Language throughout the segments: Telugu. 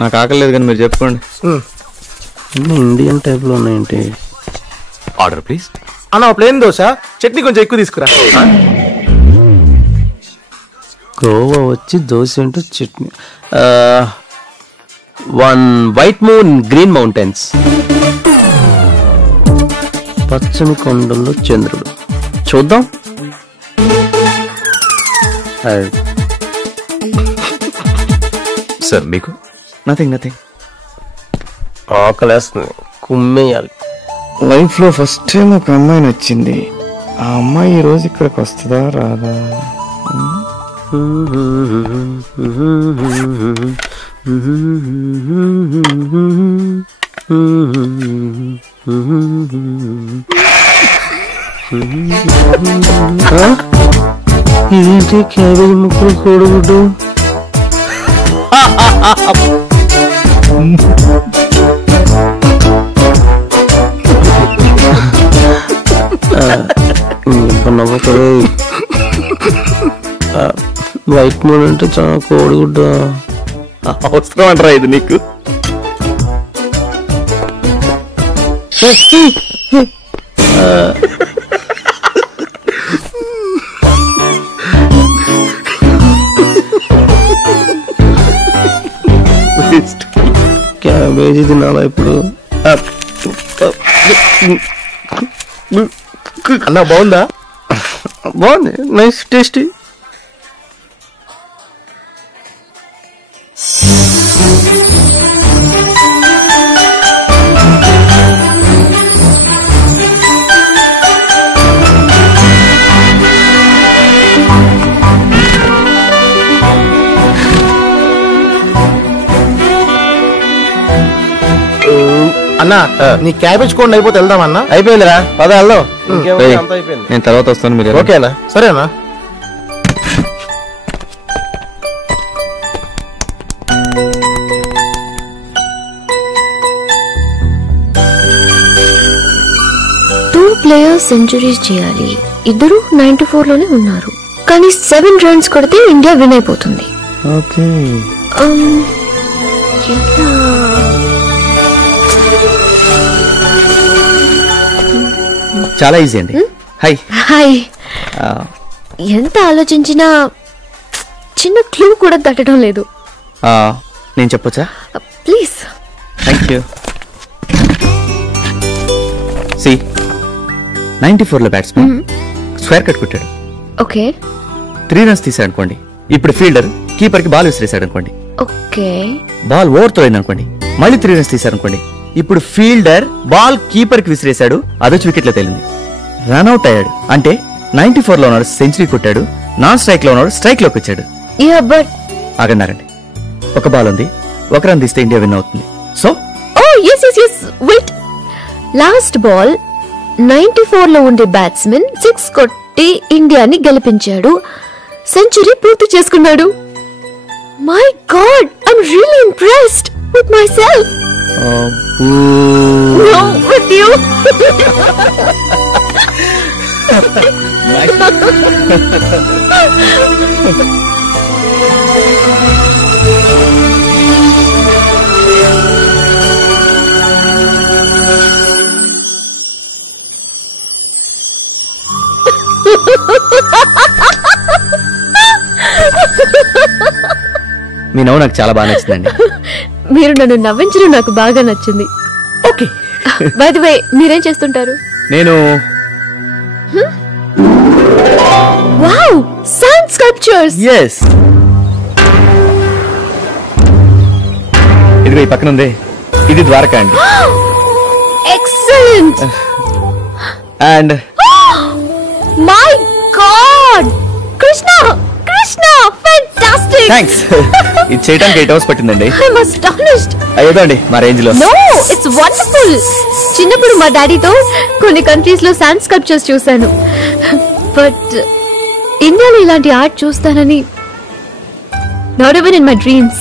నాకు ఆకలి లేదు కానీ మీరు చెప్పుకోండి. ఇండియన్ టైప్ లో ఉన్నాయంటే. Order please. అన్న ప్లేన్ దోశ, చట్నీ కొంచెం ఎక్కువ తీసుకురా. గోవా వచ్చి దోశ అంటే chutney. 1 white moon green mountains. పచ్చని కొండల్లో చంద్రుడు. చూద్దాం. సార్ మీకు? నథింగ్. ఆకలేస్తుంది, కుమ్మేయాలి. లైఫ్ లో ఫస్ట్ టైం ఒక అమ్మాయి నచ్చింది. ఆ అమ్మాయి ఈ రోజు ఇక్కడికి వస్తుందా రాదా? ఇదేంటి క్యాబేజ్ ముక్కలు కోడిగుడ్డు? నవ్వకరే. వైట్ మూన్ అంటే చాలా కోడిగుడ్డ. అవసరం అంటారా ఇది నీకు? క్యాబేజీ తినాలా ఇప్పుడు? అన్న బాగుందా? బాగుంది, నైస్, టేస్టీ. అన్నా నీ క్యాబేజ్ కోడ్ అయిపోతే వెళ్దామన్నా. అయిపోయిందిరా, పద వెళ్దాం. నేను తర్వాత వస్తాను, మీరు ఓకేనా? సరేనా? ప్లేయర్స్ సెంచరీస్ చేయాలి. ఇద్దరు 94 లోనే ఉన్నారు, కానీ 7 రన్స్ కొడితే ఇండియా విన్ అయిపోతుంది. చాలా ఈజీ అండి. హాయ్. ఎంత ఆలోచించినా చిన్న క్లూ కూడా తట్టడం లేదు. నేను చెప్పొచ్చా? ప్లీజ్. Thank you. 94 లో బ్యాట్స్మెన్ స్క్వేర్ కట్ కొట్టాడు. ఓకే. 3 రన్స్ తీసాడు అనుకోండి. ఇప్పుడు ఫీల్డర్ కీపర్ కి బాల్ విసిరేసాడు అనుకోండి. ఓకే. బాల్ ఓవర్ తో అయింది అనుకోండి. మళ్ళీ 3 రన్స్ తీసారు అనుకోండి. ఇప్పుడు ఫీల్డర్ బాల్ కీపర్ కి విసిరేసాడు, అదొచ్చి వికెట్ లో తేలింది. రన్అట్ అయ్యాడు అంటే 94 లో ఉన్నాడు, సెంచరీ కొట్టాడు. నాన్ స్ట్రైక్ లో ఉన్నాడు, స్ట్రైక్ లోకి వచ్చాడు. ఆగన్నారండి. ఒక బాల్ ఉంది, 1 రన్ తీస్తే ఇండియా విన్ అవుతుంది. So wait. లాస్ట్ బాల్ 94 లో ఉండే బ్యాట్స్మెన్ 6 కొట్టి ఇండియాని గెలిపించాడు, సెంచరీ పూర్తి చేసుకున్నాడు. My God, I'm really impressed with my self. No, with you. మీ నవ్వు నాకు చాలా బాగా నచ్చిందండి. మీరు నన్ను నవ్వించడం నాకు బాగా నచ్చింది. ఓకే. బై ది వే, మీరేం చేస్తుంటారు? నేను వావ్, శాండ్ స్కల్ప్చర్స్. yes. ఇది ఈ పక్కన ఉంది, ఇది ద్వారకా అండి. Excellent. And my God, Krishna Krishna, fantastic. Thanks. ఇది చేయడానికి 8 hours పట్టిందండి. I'm astonished. అయ్యేదో అండి మా రేంజ్ లో. No, it's wonderful. చిన్నప్పుడు మా డాడీతో కొన్ని కంట్రీస్ లో శాండ్ స్కల్ప్చర్స్ చూశాను, బట్ ఇండియాలో ఇలాంటి ఆర్ట్ చూస్తానని not even in my dreams.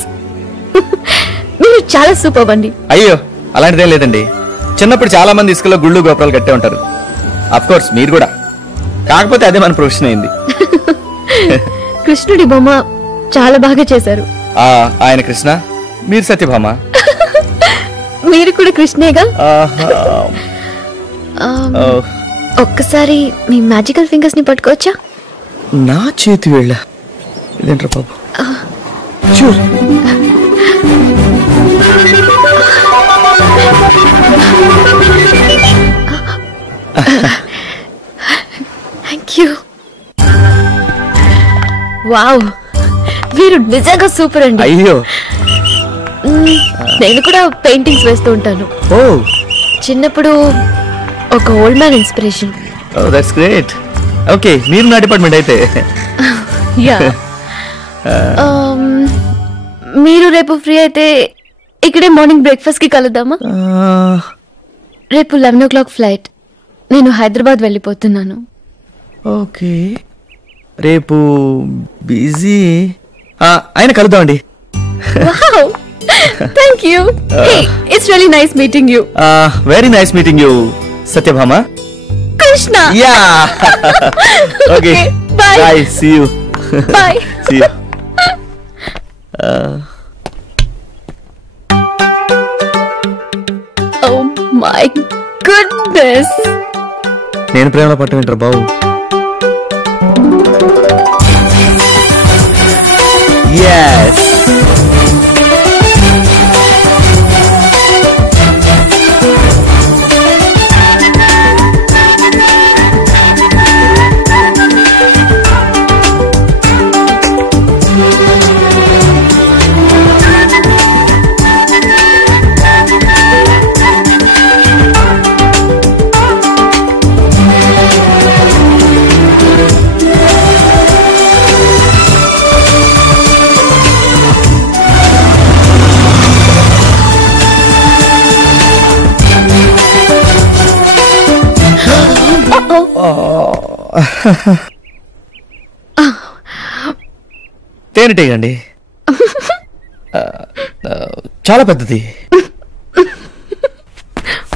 మీరు చాలా సూపర్ అండి. అయ్యో అలాంటిదేం లేదండి, చిన్నప్పుడు చాలా మంది ఇసుకలో గుళ్ళు గోపురాలు కట్టే ఉంటారు. అఫ్ కోర్స్ మీరు కూడా. కాకపోతే అదే మన ప్రొఫెషన్ అయింది. కృష్ణుడి బొమ్మ చాలా బాగా చేశారు. ఆయన కృష్ణ, మీరు సత్యభామ. మీరు కూడా కృష్ణేగా. ఓ, ఒక్కసారి మీ మ్యాజికల్ ఫింగర్స్ ని పట్టుకోవచ్చా? నా చేతి వేళ్ళ ఇదేంట్రా బాబు. చూడు. Thank you. వావ్, మీరు నిజంగా సూపర్ అండి. అయ్యో, నేను కూడా పెయింటింగ్స్ వేస్తూ ఉంటాను. ఓ చిన్నప్పుడు ఒక old man inspiration. Oh that's great. Okay, మీరు నా డిపార్ట్మెంట్ అయితే. యా. మీరు రేపు ఫ్రీ అయితే ఇక్కడే మార్నింగ్ బ్రేక్ఫాస్ట్ కి కలుద్దామా? రేపు 11 o'clock ఫ్లైట్. నేను హైదరాబాద్ వెళ్ళిపోతున్నాను. ఓకే, రేపు బిజీ ఆయన కలుద్దామండి. Thank you. It's really nice meeting you. Very nice meeting you Satyabhama. Krishna. Yeah. Okay, bye. Bye. See you. Bye. See you. Oh my goodness. నేను ప్రేమలో పట్ట వింటారు బాబు. Yes. తేనెటీగండి, చాలా పెద్దది.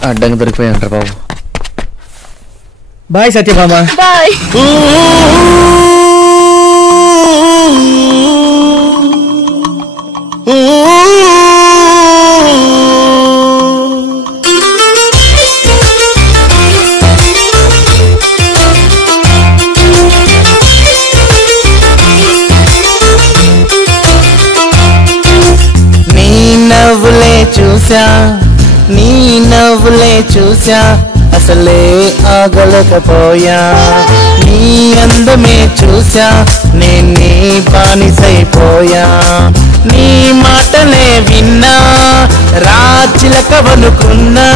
అడ్డంగా దొరికిపోయి అంటారు బాబు. బాయ్ సత్యభామ. బాయ్. నీ నవ్వులే చూసా, అసలే ఆగలేకపోయా. నీ అందమే చూసా, నేనే బానిసైపోయా. నీ మాటలే విన్నా, రాచిలకవనుకున్నా.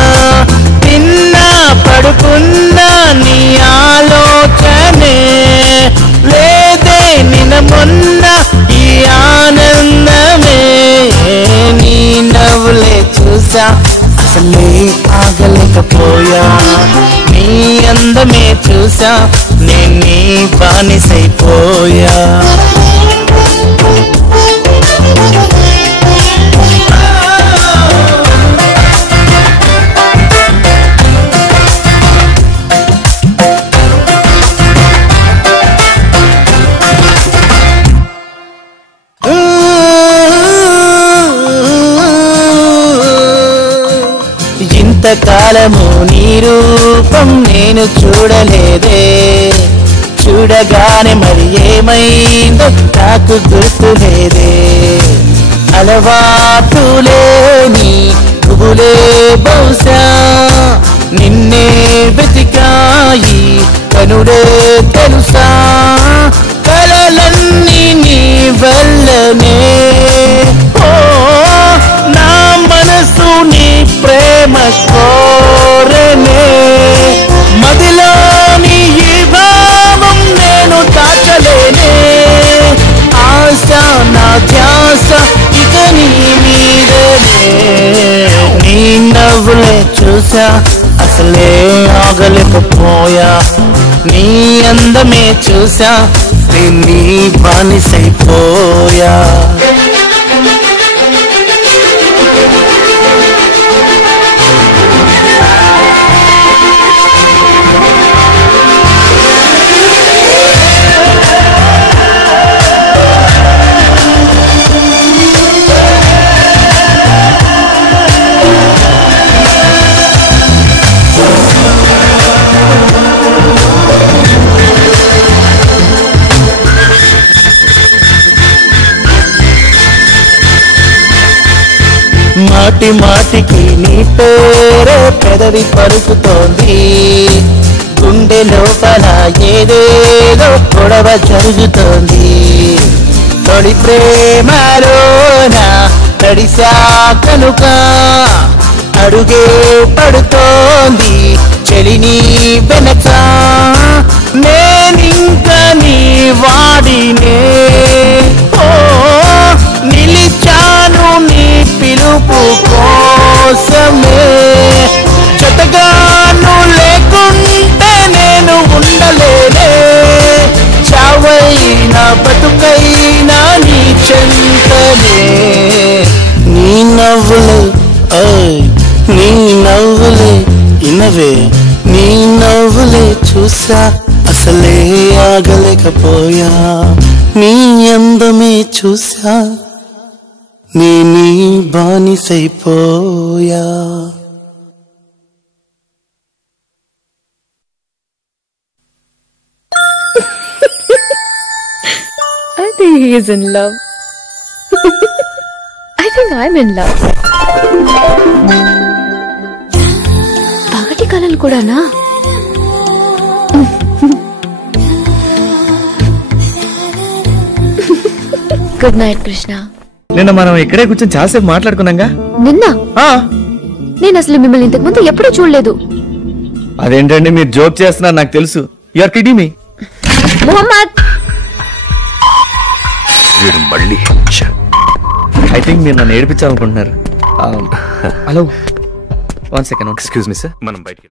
తిన్నా పడుకున్నా నీ ఆలోచనే లేదే. నిన్న మొన్న ఈ ఆనందమే. నీ నవ్వులే చూసా, అసలే ఆగలేకపోయా. నీ అందమే చూసా, నేనే బానిసైపోయా. ఇంతకాలము నీ రూపం నేను చూడలేదే. చూడగానే మరి ఏమైందో నాకు గుర్తులేదే. అలవాటులేని పువ్వులే బహుశా నిన్నే వెతికాయి కనుడే తెలుసా. కలలన్నీ నీ వల్లనే. ఓ నా మనసు నీ ప్రేమ కోరనే. మదిలోని ఈ భావం నేను దాచలేనే. ఆశ నా ధ్యాస ఇక నీ మీదనే. నీ నవ్వులే చూసా, అసలే ఆగలేకపోయా. నీ అందమే చూసా, నీ బానిసైపోయా. మాటి మాటికి నీ పేరే పెదవి పలుకుతోంది గుండె లోపల ఏదేదో గొడవ జరుగుతోంది తొలి ప్రేమలోన తడిసా కనుక అడుగే పడుతోంది చెలిని వెనక నేనింక నీ వాడినే ఓ నిలిచాను నీ పిలుపు కోసమే చెతగాను లేకుంటే నేను ఉండలేనే చావైనా బతుకైనా నీ చెంతనే నీ నవ్వులే నీ నవ్వులే ఇనవే నీ నవ్వులే చూసా అసలే ఆగలేకపోయా నీ అందమే చూసా నీ బానిసైపోయా I think he is in love. I think I'm in love. పగటి కలలు కూడానా? Good night Krishna. నిన్న మనం ఇక్కడే కూర్చొని చాలాసేపు మాట్లాడుకున్నాగా. నిన్న నేను అసలు మిమ్మల్ని ఇంతకు ముందు ఎప్పుడూ చూడలేదు. అదేంటండి మీరు జోక్ చేస్తున్నారు నాకు తెలుసు. You are kidding me. Mohammed మళ్ళీ ఐ థింక్ మీరు నన్ను ఏడిపించాలనుకుంటున్నారు. Hello 1 second. Excuse me sir మనం బయటికి